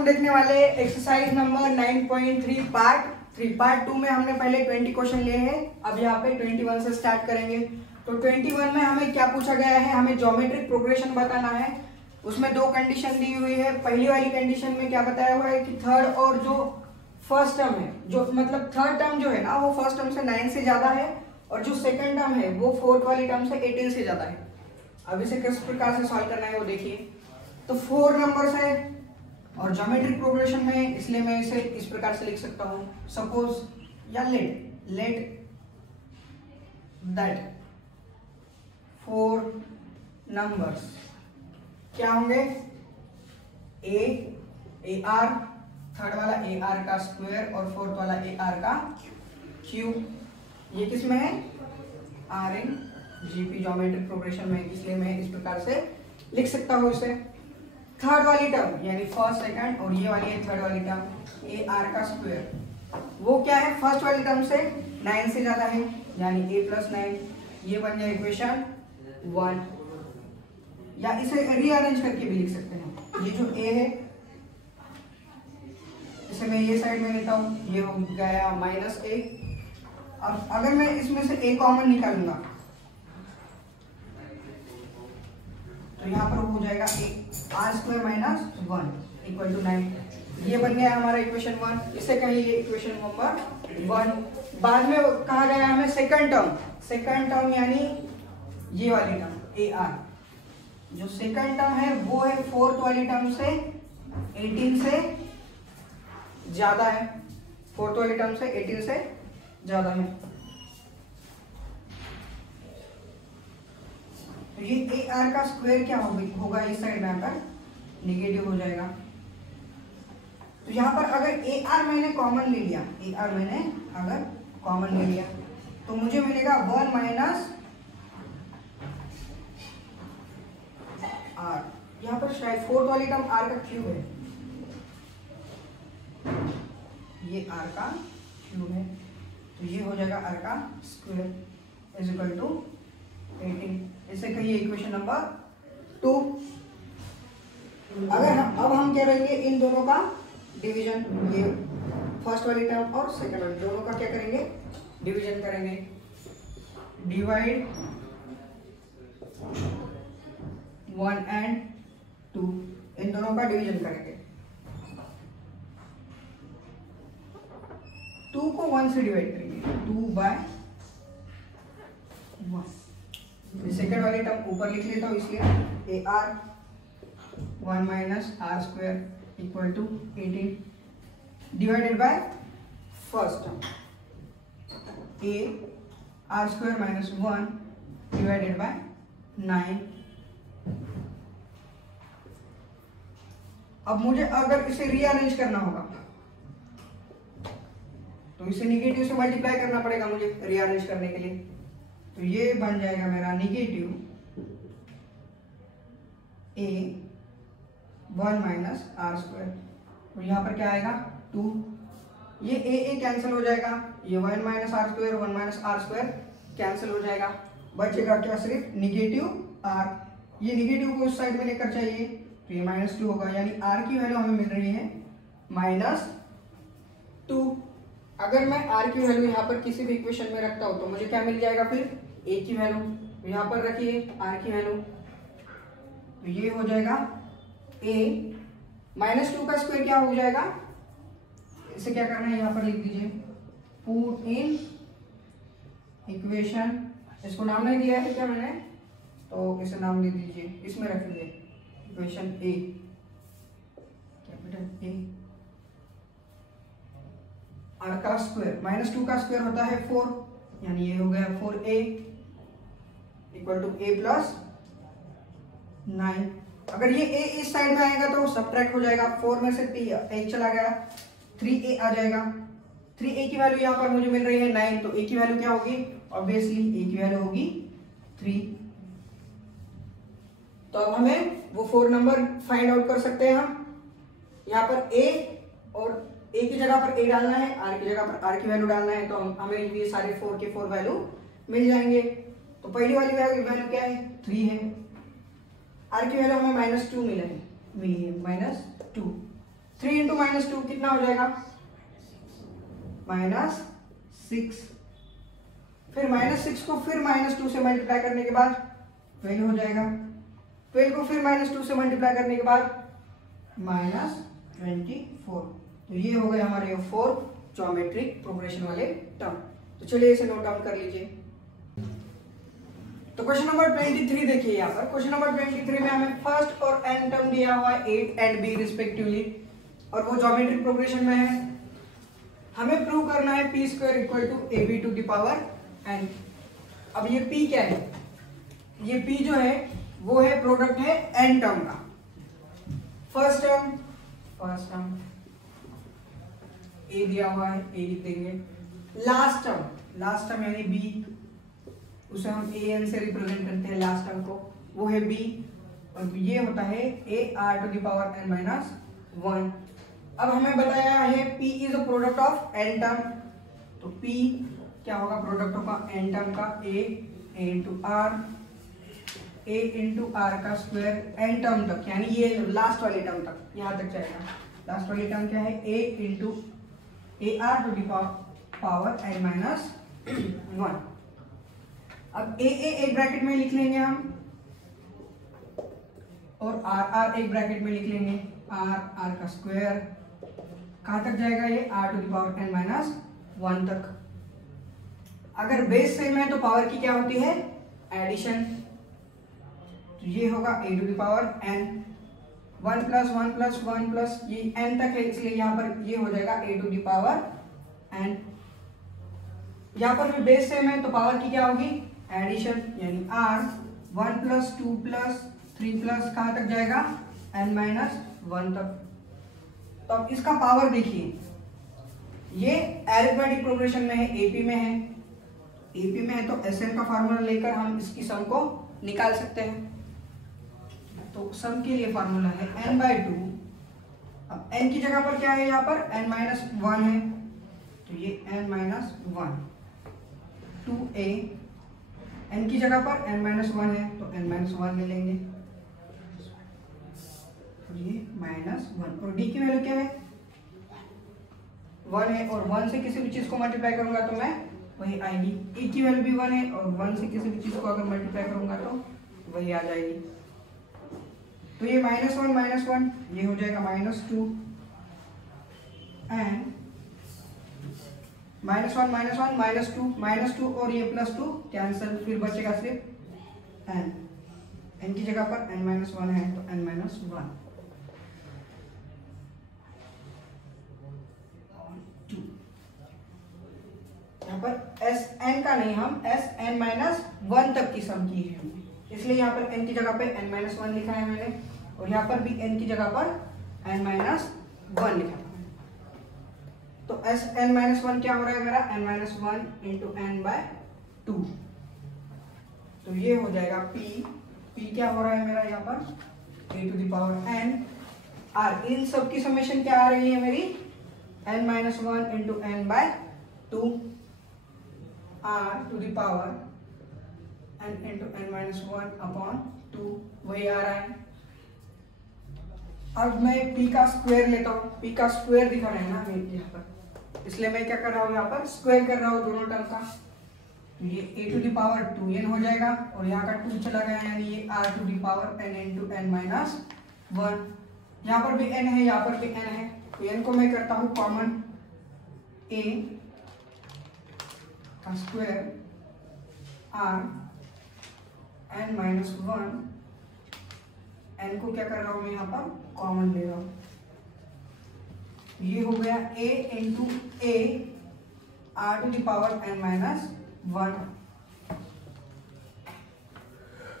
हम देखने वाले एक्सरसाइज नंबर 9.3 पार्ट 2 में हमने पहले 20 क्वेश्चन लिए हैं। अब यहाँ पे 21 से स्टार्ट करेंगे। तो 21 में हमें क्या पूछा गया है, हमें ज्योमेट्रिक प्रोग्रेशन बताना है। उसमें दो कंडीशन दी हुई है। पहली वाली कंडीशन में क्या बताया हुआ है कि थर्ड और जो फर्स्ट टर्म है, जो मतलब थर्ड टर्म जो है ना वो फर्स्ट टर्म से 9 से ज्यादा है, और जो सेकंड टर्म है वो फोर्थ वाली टर्म से 18 से ज्यादा है। अब इसे किस प्रकार से सॉल्व करना है वो देखिए। तो 4 नंबर्स है और ज्योमेट्रिक प्रोग्रेशन में, इसलिए मैं इसे इस प्रकार से लिख सकता हूं। सपोज या लेट दैट 4 नंबर्स क्या होंगे, ए आर, थर्ड वाला ए आर का स्क्वायर और फोर्थ वाला ए आर का क्यूब। ये किस में है, R in GP geometric progression में, इसलिए मैं इस प्रकार से लिख सकता हूं इसे। थर्ड वाली टर्म यानी फर्स्ट सेकंड और ये वाली है थर्ड वाली टर्म ए आर का स्क्वायर, वो क्या है, फर्स्ट वाली टर्म से 9 से ज्यादा है यानी a + 9। ये बन गया इक्वेशन 1, या इसे रीअरेंज करके भी लिख सकते हैं। ये जो a है इसे मैं ये साइड में लेता हूं, ये हो गया -a। अब अगर मैं इसमें से a कॉमन निकालूंगा तो यहाँ पर हो जाएगा r² - 1 = 9। ये बन गया हमारा इक्वेशन 1। इसे कहिए इक्वेशन नंबर 1। बाद में कहा गया हमें सेकंड टर्म यानी ये वाली टर्म ए आर, जो सेकंड टर्म है वो है फोर्थ वाली टर्म से 18 से ज्यादा है, फोर्थ वाली टर्म से 18 से ज्यादा है। तो ये ए आर का स्क्वायर क्या होगा, इस साइड में आकर निगेटिव हो जाएगा। तो यहाँ पर अगर ए आर मैंने कॉमन ले लिया, ए आर मैंने अगर कॉमन ले लिया तो मुझे मिलेगा 1 - आर। यहाँ पर शायद फोर्थ वाली टर्म आर का क्यूब है, ये आर का क्यूब है, तो ये हो जाएगा आर का स्क्वायर = 18। इसे कहिए इक्वेशन नंबर 2। अब हम क्या करेंगे, इन दोनों का डिवीजन, ये फर्स्ट वाली टर्म और सेकंड वाली दोनों का क्या करेंगे, डिवीजन करेंगे। डिवाइड 1 and 2, इन दोनों का डिवीजन करेंगे। 2 को 1 से डिवाइड करेंगे, 2/1। सेकंड वाली टर्म ऊपर लिख लेता हूं, इसलिए A R 1 - r² = 18 divided by first term a r² - 1 divided by 9। अब मुझे अगर इसे रीअरेंज करना होगा तो इसे निगेटिव से मल्टीप्लाई करना पड़ेगा मुझे रीअरेंज करने के लिए। तो ये बन जाएगा मेरा निगेटिव a 1 - r²। तो यहाँ पर क्या आएगा 2, ये a कैंसिल हो जाएगा, ये 1 - r², 1 - r² कैंसिल हो जाएगा, बचेगा क्या, सिर्फ निगेटिव r। ये निगेटिव को उस साइड में लेकर चाहिए तो ये -2 होगा, यानी r की वैल्यू हमें मिल रही है -2। अगर मैं r की वैल्यू यहाँ पर किसी भी इक्वेशन में रखता हूँ तो मुझे क्या मिल जाएगा, फिर a की वैल्यू। तो यहाँ पर रखिए r की वैल्यू, तो ये हो जाएगा a -2 का स्क्वायर क्या हो जाएगा, इसे क्या करना है यहाँ पर लिख दीजिए, पुट इन इक्वेशन। इसको नाम नहीं दिया है क्या मैंने, तो इसे नाम दे दीजिए, इसमें रखिए equation a, capital A। r का स्क्वायर -2 का स्क्वायर होता है 4, यानी ये हो गया 4a = a + 9। अगर ये a इस साइड में आएगा तो सब्ट्रैक्ट हो जाएगा, 4 में से 1 चला गया, 3a आ जाएगा। 3a की वैल्यू यहाँ पर मुझे मिल रही है 9, तो a की वैल्यू क्या होगी, ऑब्वियसली a की वैल्यू होगी 3। तो अब हमें वो 4 नंबर फाइंड आउट कर सकते हैं हम। यहाँ पर a और a की जगह पर a डालना है, r की जगह पर r की वैल्यू डालना है, तो हमें ये सारे 4 के 4 वैल्यू मिल जाएंगे। तो पहली वाली वैल्यू क्या है, 3 है। r की वैल्यू हमें -2 मिली है -2। 3 इंटू -2 कितना हो जाएगा, -6। फिर -6 को फिर -2 से मल्टीप्लाई करने के बाद 12 हो जाएगा। 12 को फिर -2 से मल्टीप्लाई करने के बाद -24। तो ये हो गए हमारे 4 ज्योमेट्रिक प्रोग्रेशन वाले टर्म। तो चलिए इसे नोट डाउन कर लीजिए। तो क्वेश्चन नंबर 23 देखिए यहाँ पर। क्वेश्चन नंबर 23 में हमें फर्स्ट और n टर्म दिया हुआ है 8 एंड b रिस्पेक्टिवली, और वो ज्योमेट्रिक प्रोग्रेशन में है। हमें प्रूव करना है p square equal to ab to the power n। अब ये p क्या है, ये p जो है वो है प्रोडक्ट है n टर्म का। फर्स्ट टर्म a दिया हुआ है, a लिख देंगे। लास्ट टर्म यानी b, उसे हम an से रिप्रेजेंट करते हैं लास्ट टर्म को, वो है b, और ये होता है ar to the power n minus 1। अब हमें बताया है p is a product of n term, तो p क्या होगा, प्रोडक्ट होगा n टर्म का a इंटू r का स्क्वायर n टर्म तक, यानी ये लास्ट वाले टर्म तक, यहां तक जाएगा। लास्ट वाली टर्म क्या है, a into ar to the power n minus 1। अब a एक ब्रैकेट में लिख लेंगे हम, और r एक ब्रैकेट में लिख लेंगे, r का स्क्वायर कहां तक जाएगा, ये r to the power n minus 1 तक। अगर बेस सेम है तो पावर की क्या होती है, एडिशन। तो ये होगा a to the power n, 1 plus 1 plus 1 plus ये n तक है, इसलिए यहाँ पर ये हो जाएगा a to the power n। यहाँ पर भी बेस सेम है तो पावर की क्या होगी, एडिशन, यानी r 1 प्लस 2 प्लस 3 प्लस कहाँ तक जाएगा, n माइनस 1 तक। तो अब इसका पावर देखिए, ये अरिथमेटिक प्रोग्रेशन में है, AP में है, AP में है तो SN का फार्मूला लेकर हम इसकी सम को निकाल सकते हैं। तो सम के लिए फार्मूला है n/2। अब n की जगह पर क्या है, यहाँ पर n माइनस 1 है, तो ये n माइनस 1 2a, n की जगह पर n माइनस 1 है तो n माइनस 1 ले लेंगे, तो ये -1। और d की वैल्यू क्या है, 1 है, और 1 से किसी भी चीज को मल्टीप्लाई करूंगा तो मैं वही आएगी। e की वैल्यू भी 1 है, और 1 से किसी भी चीज को अगर मल्टीप्लाई करूंगा तो वही आ जाएगी। तो ये -1 ये हो जाएगा -2, एंड -1 -2 और ये +2 कैंसिल, फिर बचेगा सिर्फ n की जगह पर n माइनस 1 है तो n माइनस 1 यहाँ पर Sn का नहीं, हम Sn माइनस 1 तक की सम की है हमने, इसलिए यहाँ पर n की जगह पे n माइनस 1 लिखा है मैंने, और यहाँ पर भी n की जगह पर n माइनस 1 लिखा है। तो Sn माइनस 1 क्या हो रहा है मेरा, n माइनस 1 इंटू n/2। तो ये हो जाएगा p क्या हो रहा है मेरा यहाँ पर, a to the power n r। इन सब की समेशन क्या आ रही है मेरी, n minus 1 into n/2 r to the power n into n minus 1 upon 2, वही आ रहा है। अब मैं p का स्क्वायर लेता हूँ, p का स्क्वायर दिखा रहे हैं ना हमें यहाँ पर, इसलिए मैं क्या कर रहा हूँ, यहाँ पर स्क्वायर कर रहा हूँ दोनों टर्म का। तो ये a to the power 2n हो जाएगा, और यहाँ का 2 चला गया, यानी ये r to the power n into n minus 1। यहाँ पर भी n है, यहाँ पर भी n है, तो n को मैं करता हूँ कॉमन, a का square r n minus 1, n को क्या कर रहा हूँ मैं यहाँ पर कॉमन ले रहा हूँ। ये हो गया a into a r to the power n minus 1,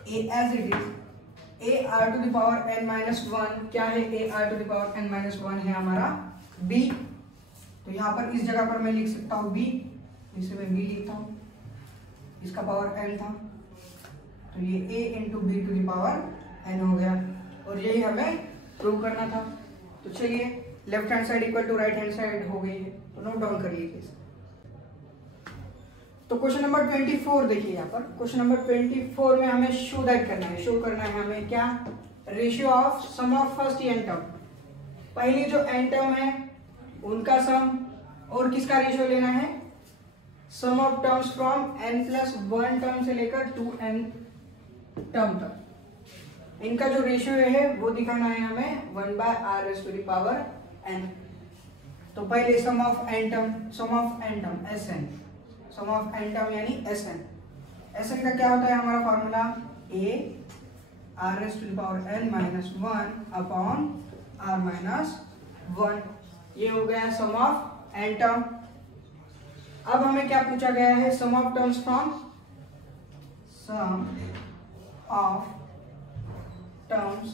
a as it is, a r to the power n minus 1 क्या है, a r to the power n minus 1 है हमारा b। तो यहाँ पर इस जगह पर मैं लिख सकता हूँ b, इसे मैं b लिखता हूँ, इसका पावर n था, तो ये a into B to the power n हो गया, और यही हमें प्रूव करना था। तो चलिए left hand side equal to right hand side हो गई है, तो नोट डाउन कर लीजिए। तो क्वेश्चन नंबर 24 देखिए यहाँ पर। क्वेश्चन नंबर 24 में हमें शो दैट करना है, शो करना है हमें क्या, ratio of sum of first n term. पहली जो n टर्म है उनका सम, और किसका रेशियो लेना है, sum of terms from n plus 1 term से लेकर 2n टर्म तक। इनका जो रेशियो है वो दिखाना है हमें 1/r⁴n। तो पहले sum of n term Sn, sum of n term यानी Sn का क्या होता है हमारा formula, a r⁻n - 1 upon r-1। ये हो गया सम ऑफ n टर्म। अब हमें क्या पूछा गया है, sum of terms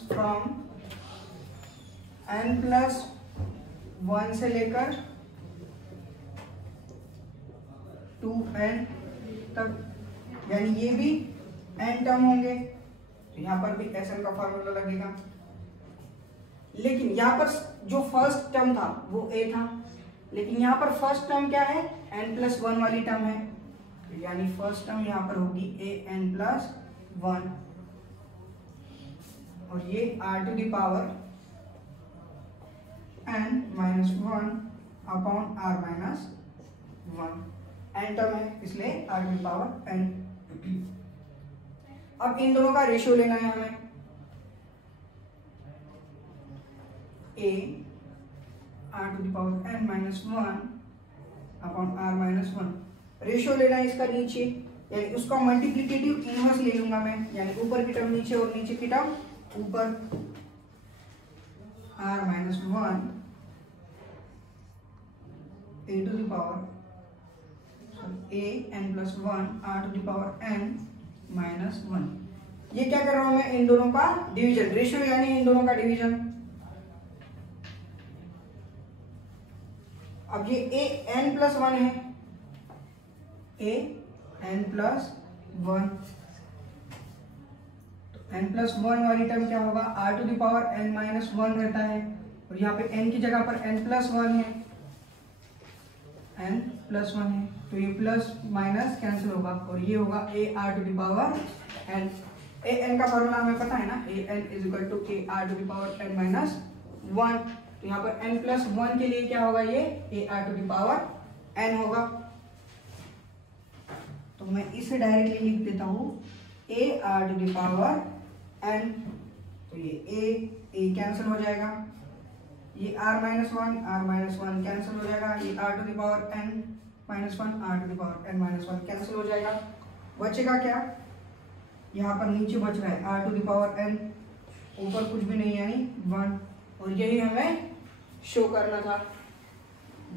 from n plus 1 से लेकर 2n तक, यानी ये भी n टर्म होंगे, तो यहाँ पर भी Sn का फॉर्मूला लगेगा। लेकिन यहाँ पर जो फर्स्ट टर्म था वो a था, लेकिन यहाँ पर फर्स्ट टर्म क्या है, n प्लस 1 वाली टर्म है, तो यानी फर्स्ट टर्म यहाँ पर होगी an प्लस 1, और ये r⁻n - 1 upon r-1 n term है, इसलिए r⁻n। अब इन दोनों का रेशियो लेना है हमें, a r⁻n - 1 upon r-1 ratio लेना है इसका नीचे, यानी उसका मल्टीप्लिकेटिव इनवर्स ले लूंगा मैं, यानी ऊपर की टर्म नीचे और नीचे की टर्म ऊपर, r-1 an प्लस 1 r⁻n - 1। ये क्या कर रहा हूं मैं, इन दोनों का डिवीजन, रेशियो यानी इन दोनों का डिवीजन। अब ये an प्लस 1 है, an प्लस 1, तो n प्लस 1 वाली टर्म क्या होगा, r⁻n - 1 रहता है, और यहाँ पे n की जगह पर n प्लस 1 है, n प्लस 1 है, तो ये प्लस माइनस कैंसिल होगा, और ये होगा ar⁻n। an का फॉर्मूला हमें पता है ना, an = ar⁻n - 1, तो यहाँ पर n प्लस 1 के लिए क्या होगा, ये ar⁻n होगा। तो मैं इसे डायरेक्टली लिख देता हूँ ar⁻n, तो ये a कैंसिल हो जाएगा, ये r-1 कैंसिल हो जाएगा, ये r⁻n - 1 r⁻n - 1 कैंसिल हो जाएगा, बचेगा क्या, यहाँ पर नीचे बच रहा है r⁻n, ऊपर कुछ भी नहीं यानी 1, और यही हमें शो करना था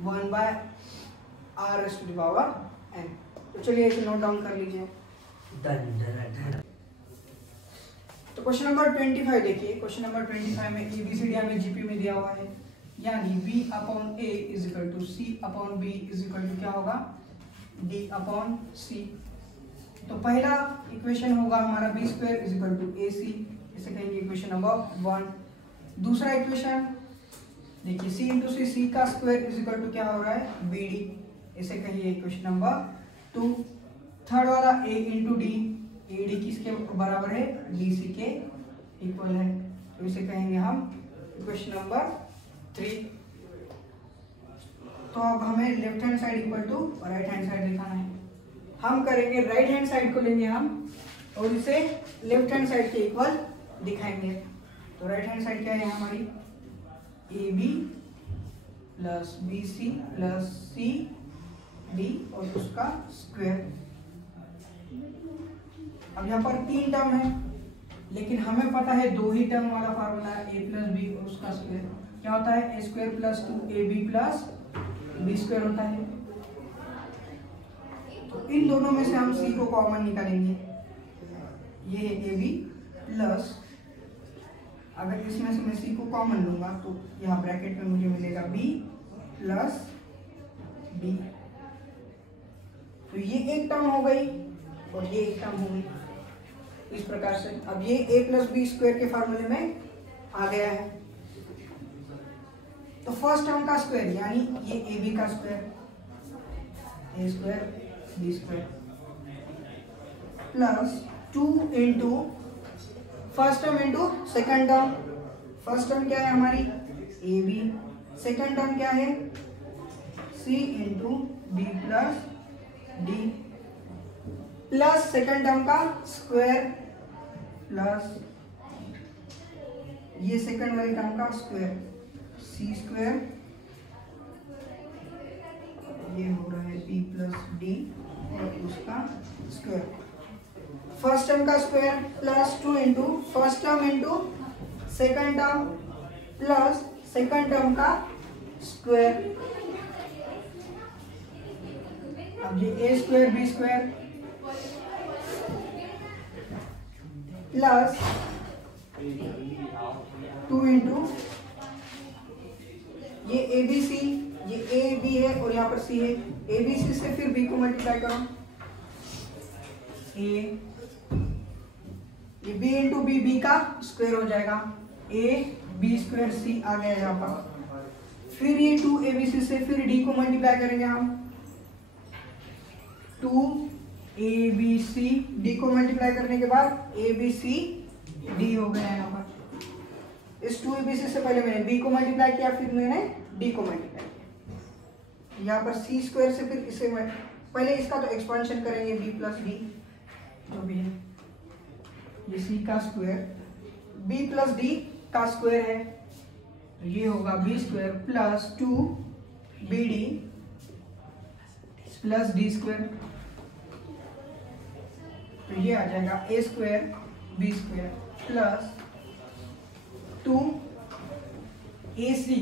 1/r⁻n। तो चलिए इसे नोट डाउन कर लीजिए। तो क्वेश्चन नंबर 25 देखिए, क्वेश्चन नंबर 25 में ABCD हमें जीपी में दिया हुआ है, यानी b/a = c/b = क्या होगा, d/c। तो पहला इक्वेशन होगा हमारा b² = ac, इसे कहेंगे इक्वेशन नंबर 1। दूसरा इक्वेशन देखिए c × c, c का स्क्वायर = क्या हो रहा है, bd, इसे कहिए इक्वेशन नंबर 2। थर्ड वाला a × d, ad किसके बराबर है, dc के इक्वल है, तो इसे कहेंगे हम इक्वेशन नंबर 3। तो अब हमें left hand side equal to right hand side दिखाना है। हम करेंगे राइट हैंड साइड को लेंगे हम, और इसे लेफ्ट हैंड साइड के इक्वल दिखाएंगे। तो राइट हैंड साइड क्या है हमारी, AB plus BC plus CD और उसका स्क्वायर। अब यहाँ पर 3 टर्म है, लेकिन हमें पता है 2 ही टर्म वाला फार्मूला है, a प्लस b और उसका स्क्वायर क्या होता है, a² plus 2ab plus b² होता है। तो इन दोनों में से हम c को कॉमन निकालेंगे, ये है ab प्लस, अगर इसमें से मैं c को कॉमन लूंगा तो यहाँ ब्रैकेट में मुझे मिलेगा b प्लस d। तो ये एक टर्म हो गई और ये एक टर्म हो गई, इस प्रकार से। अब ये a प्लस b² के फॉर्मूले में आ गया है। तो फर्स्ट टर्म का स्क्वायर यानी ये ab का square, a² b² plus 2 into first term into second term. First term क्या है हमारी ए बी, सेकेंड टर्म क्या है C into B plus D, plus second term का स्क्वायर प्लस ये सेकेंड वाली टर्म का स्क्वायर सी स्क्वायर, ये हो रहा है बी प्लस डी और उसका स्क्वायर, फर्स्ट टर्म का square plus 2 into first term into second term plus second term का स्क्वायर। अब ये A square B square plus 2 into ये ए बी सी, ये ए बी है और यहाँ पर सी है, ए बी सी से फिर बी को मल्टीप्लाई करो, ए ये बी इंटू बी, बी का स्क्वायर हो जाएगा, ए बी स्क्वायर सी आ गया यहाँ पर, फिर ये 2 ए बी सी से फिर डी को मल्टीप्लाई करेंगे हम, 2 ए बी सी, डी को मल्टीप्लाई करने के बाद ए बी सी डी हो गया यहाँ पर। इस 2 ए बी सी से पहले मैंने बी को मल्टीप्लाई किया, फिर मैंने डी को मल्टीप्लाई किया, यहाँ पर सी स्क्वायर से फिर इसे पहले इसका तो एक्सपेंशन करेंगे बी प्लस डी जो भी है, ये सी का स्क्वायर बी प्लस डी का स्क्वायर है, तो ये होगा B square plus 2 B D plus D square, तो ये आ जाएगा A square B square plus 2 A C,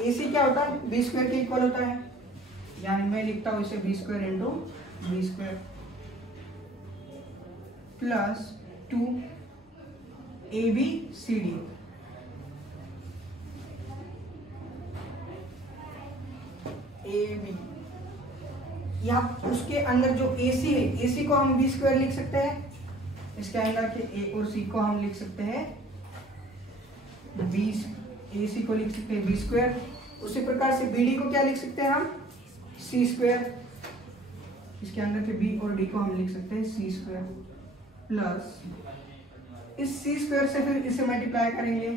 A C क्या होता है बी स्क्वायर के इक्वल होता है, यानी मैं लिखता हूं इसे B square into B square plus 2 A B C D, A B, यहाँ उसके अंदर जो ए सी है, ए सी को हम बी स्क्वायर लिख सकते हैं, इसके अंदर के ए और सी को हम लिख सकते हैं बी, ए सी को लिख सकते हैं बी स्क्वायर, उसी प्रकार से बी डी को क्या लिख सकते हैं हम सी स्क्वायर, इसके अंदर के बी और डी को हम लिख सकते हैं सी स्क्वायर प्लस इस सी स्क्वायर से फिर इसे मल्टीप्लाई करेंगे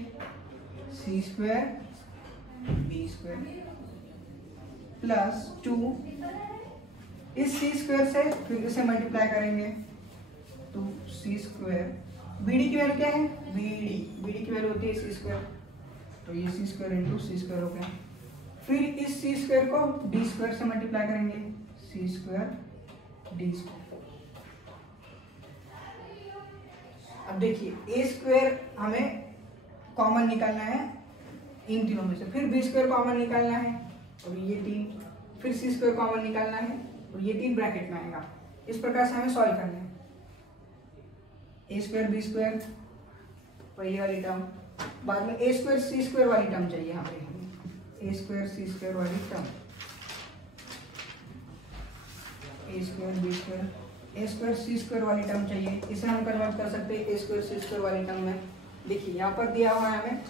सी स्क्वायर बी स्क्वायर प्लस 2 इस सी स्क्वायर से फिर इसे मल्टीप्लाई करेंगे तो सी स्क्वायर, बी डी की वैल्यू क्या है बी डी की वैल्यू होती है सी स्क्वायर, तो ये सी स्क्वायर इंटू सी स्क्वायर हो गया, फिर इस सी स्क्वायर को डी स्क्वायर से मल्टीप्लाई करेंगे सी स्क्वायर डी स्क्वायर। अब देखिए ए स्क्वायर हमें कॉमन निकालना है इन तीनों में से, फिर बी स्क्वायर कॉमन निकालना है और ये 3, फिर सी स्क्वायर कॉमन निकालना है और ये 3 ब्रैकेट में आएगा, इस प्रकार से हमें सॉल्व करना है। ए स्क्वायर बी स्क्वायर पहली वाली टर्म, बाद में ए स्क्वायर सी स्क्वायर वाली टर्म चाहिए यहाँ पे हमें, ए स्क्वायर सी स्क्वायर वाली टर्म, ए स्क्वायर बी स्क्वायर, ए स्क्वायर सी स्क्वायर वाली टर्म चाहिए, इसे हम कन्वर्ट कर सकते हैं ए स्क्वायर सी स्क्वायर वाली टर्म में। देखिए यहाँ पर दिया हुआ है हमें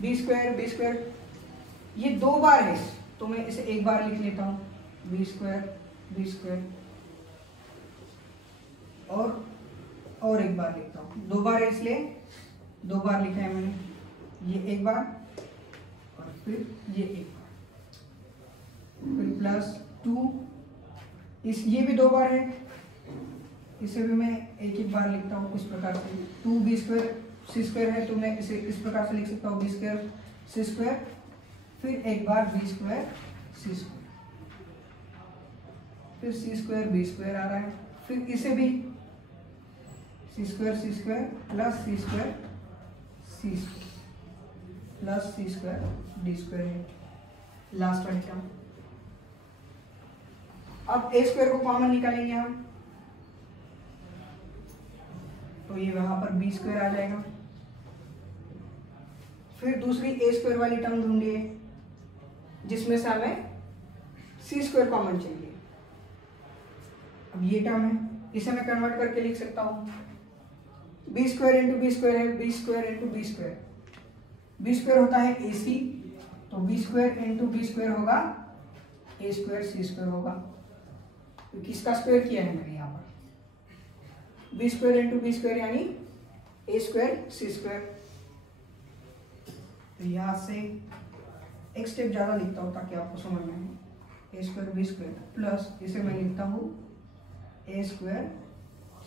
बी स्क्वायर, ये 2 बार है तो मैं इसे एक बार लिख लेता हूँ बी स्क्वायर और एक बार लिखता हूँ, 2 बार है इसलिए 2 बार लिखा है मैंने, ये एक बार और फिर ये एक बार, फिर प्लस 2 ये भी 2 बार है, इसे भी मैं एक बार लिखता हूँ इस प्रकार से, 2 बी स्क्वायर सी स्क्वायर है तो मैं इसे इस प्रकार से लिख सकता हूँ बी स्क्वायर सी स्क्वायर, फिर एक बार बी स्क्वायर सी स्क्वायर, फिर सी स्क्वायर बी स्क्वायर आ रहा है, फिर इसे भी सी स्क्वायर प्लस सी स्क्वायर सी स्क्वायर प्लस सी स्क्वायर डी स्क्वायर है लास्ट वाली टर्म। अब ए स्क्वायर को कॉमन निकालेंगे हम, तो ये वहां पर बी स्क्वायर आ जाएगा, फिर दूसरी ए स्क्वायर वाली टर्म ढूंढिए जिसमें से हमें सी स्क्वायर कॉमन चाहिए। अब ये टर्म है, इसे मैं कन्वर्ट करके लिख सकता हूँ B square into B square है, B square into B square, B square होता है ए सी, तो B square into B square होगा ए स्क्वायर सी स्क्वायर होगा, तो किसका स्क्वायर किया है मैंने यहाँ पर B square into B square यानी ए स्क्वायर सी स्क्वायर तो यहाँ से एक स्टेप ज़्यादा लिखता हूँ ताकि आपको समझ में आए। ए स्क्वायर बी स्क्वायर प्लस इसे मैं लिखता हूँ ए स्क्वायर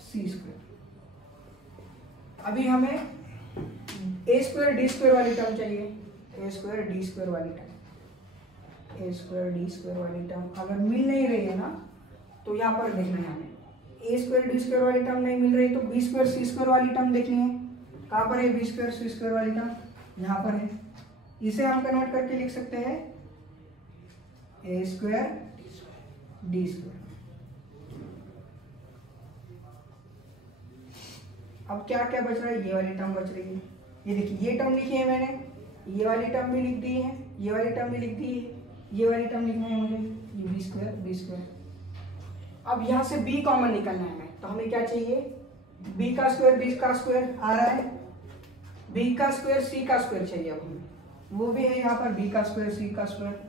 सी स्क्वायर। अभी हमें ए स्क्वायर डी स्क्वायर वाली टर्म चाहिए, ए स्क्वायर डी स्क्वायर वाली टर्म, ए स्क्वायर डी स्क्वायर वाली टर्म अगर मिल नहीं रही है ना तो यहाँ पर देखना है हमें। ए स्क्वायर डी स्क्वायर वाली टर्म नहीं मिल रही तो बी स्क्वायर सी स्क्वायर वाली टर्म देखनी है। कहाँ पर है बी स्क्वायर सी स्क्वायर वाली टर्म? यहाँ पर है। इसे हम कन्वर्ट करके लिख सकते हैं ए स्क्वायर डी स्क्वायर। अब क्या क्या बच रहा है? ये वाली टर्म बच रही है। ये देखिए ये टर्म लिखी है मैंने, ये वाली टर्म भी लिख दी है, ये वाली टर्म भी लिख दी है, ये वाली टर्म लिखना है मुझे, ये बी स्क्वायर डी स्क्वायर। अब यहाँ से b कॉमन निकलना है तो हमें क्या चाहिए? b का स्क्वायर b का स्क्वायर आ रहा है, b का स्क्वायर c का स्क्वायर चाहिए। अब हमें वो भी है यहाँ पर b का स्क्वायर c का स्क्वायर,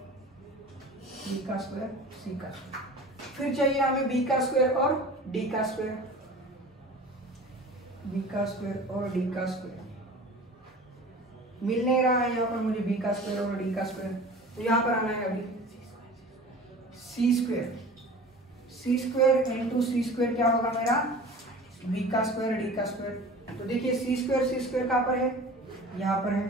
b का स्क्वायर c का स्क्वायर। फिर चाहिए हमें b का स्क्वायर और d का स्क्वायर, b का स्क्वायर और d का स्क्वायर। मिल नहीं रहा है यहाँ पर मुझे b का स्क्वायर और d का स्क्वायर, तो यहाँ पर आना है अभी c square. C square into सी स्क्वायर क्या होगा मेरा? बी का स्क्वायर डी का स्क्वायर। तो देखिए सी स्क्वायर कहाँ पर है? यहाँ पर है।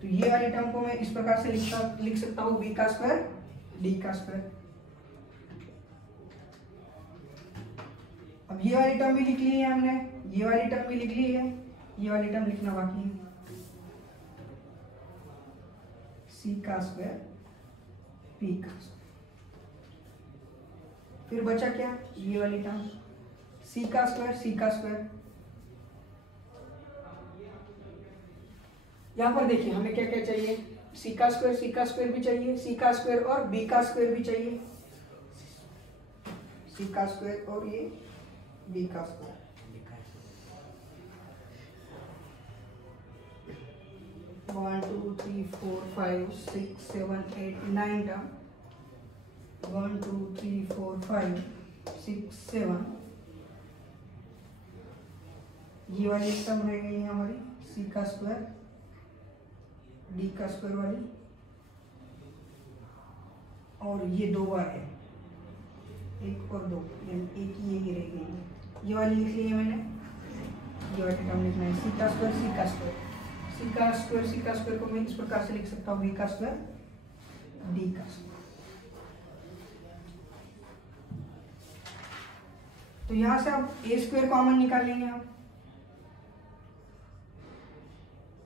तो ये वाली टर्म को मैं इस प्रकार से लिख सकता हूँ बी का स्क्वायर डी का स्क्वायर। अब ये वाली टर्म भी लिख ली है हमने, ये वाली टर्म भी लिख ली है, ये वाली टर्म लिखना बाकी है। सी का स्क्वायर पी का स्क्वायर। फिर बचा क्या? ये वाली टर्म सी का स्क्वायर सी का स्क्वायर। यहां पर देखिए हमें क्या क्या चाहिए? सी का स्क्वायर भी चाहिए, सी का स्क्वायर और बी का स्क्वायर भी चाहिए, सी का स्क्वायर और ये बी का square. One two three four five six seven eight nine term, 1 2 3 4 5 6 7। ये वाली टर्म रह गई है हमारी सी का स्क्वायर डी का स्क्वायर वाली, और ये दो बार है, एक और दो, एक ये रह गई है। ये वाली लिख ली है मैंने, ये वाली टर्म लिखना है सी का स्क्वायर सी का स्क्वायर। सी का स्क्वायर को मैं इस प्रकार से लिख सकता हूँ बी का स्क्वायर डी का स्क्वायर। तो यहां से आप ए स्क्वायर कॉमन निकालेंगे आप,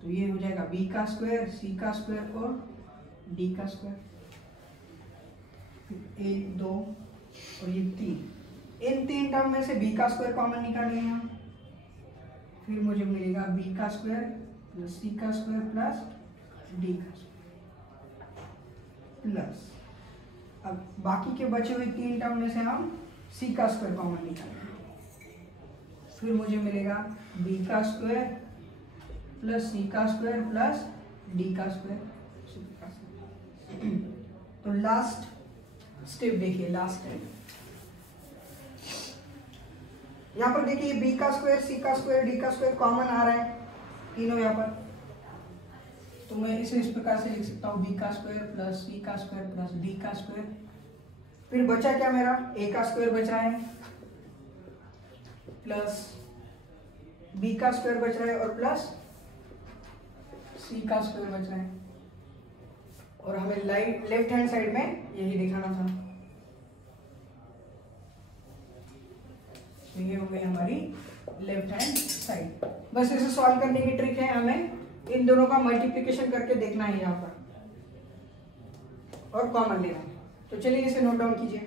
तो ये हो जाएगा बी का स्क्वायर सी का स्क्वायर और डी का स्क्वायर। फिर 1 2 और ये 3, इन 3 टर्म में से बी का स्क्वायर कॉमन निकालेंगे हम। फिर मुझे मिलेगा बी का स्क्वायर प्लस सी का स्क्वायर प्लस डी का स्क्वायर प्लस, अब बाकी के बचे हुए 3 टर्म में से हम सी का स्क्वायर कॉमन निकालेंगे। फिर मुझे मिलेगा बी का स्क्वायर प्लस सी का स्क्वायर प्लस डी का स्क्वायर। तो लास्ट स्टेप देखिए, लास्ट स्टेप यहाँ पर देखिए बी का स्क्वायर सी का स्क्वायर डी का स्क्वायर कॉमन आ रहा है तीनों यहाँ पर, तो मैं इसे इस प्रकार से लिख सकता हूँ बी का स्क्वायर प्लस सी का स्क्वायर प्लस डी का स्क्वायर। फिर बचा क्या मेरा? ए का स्क्वायर बच रहा है प्लस बी का स्क्वायर बच रहा है और प्लस सी का स्क्वायर बच रहा है, और हमें लेफ्ट हैंड साइड में यही दिखाना था। तो ये हो गई हमारी लेफ्ट हैंड साइड। बस इसे सॉल्व करने की ट्रिक है, हमें इन दोनों का मल्टीप्लिकेशन करके देखना है यहाँ पर और कॉमन लेना है। तो चलिए इसे नोट डाउन कीजिए।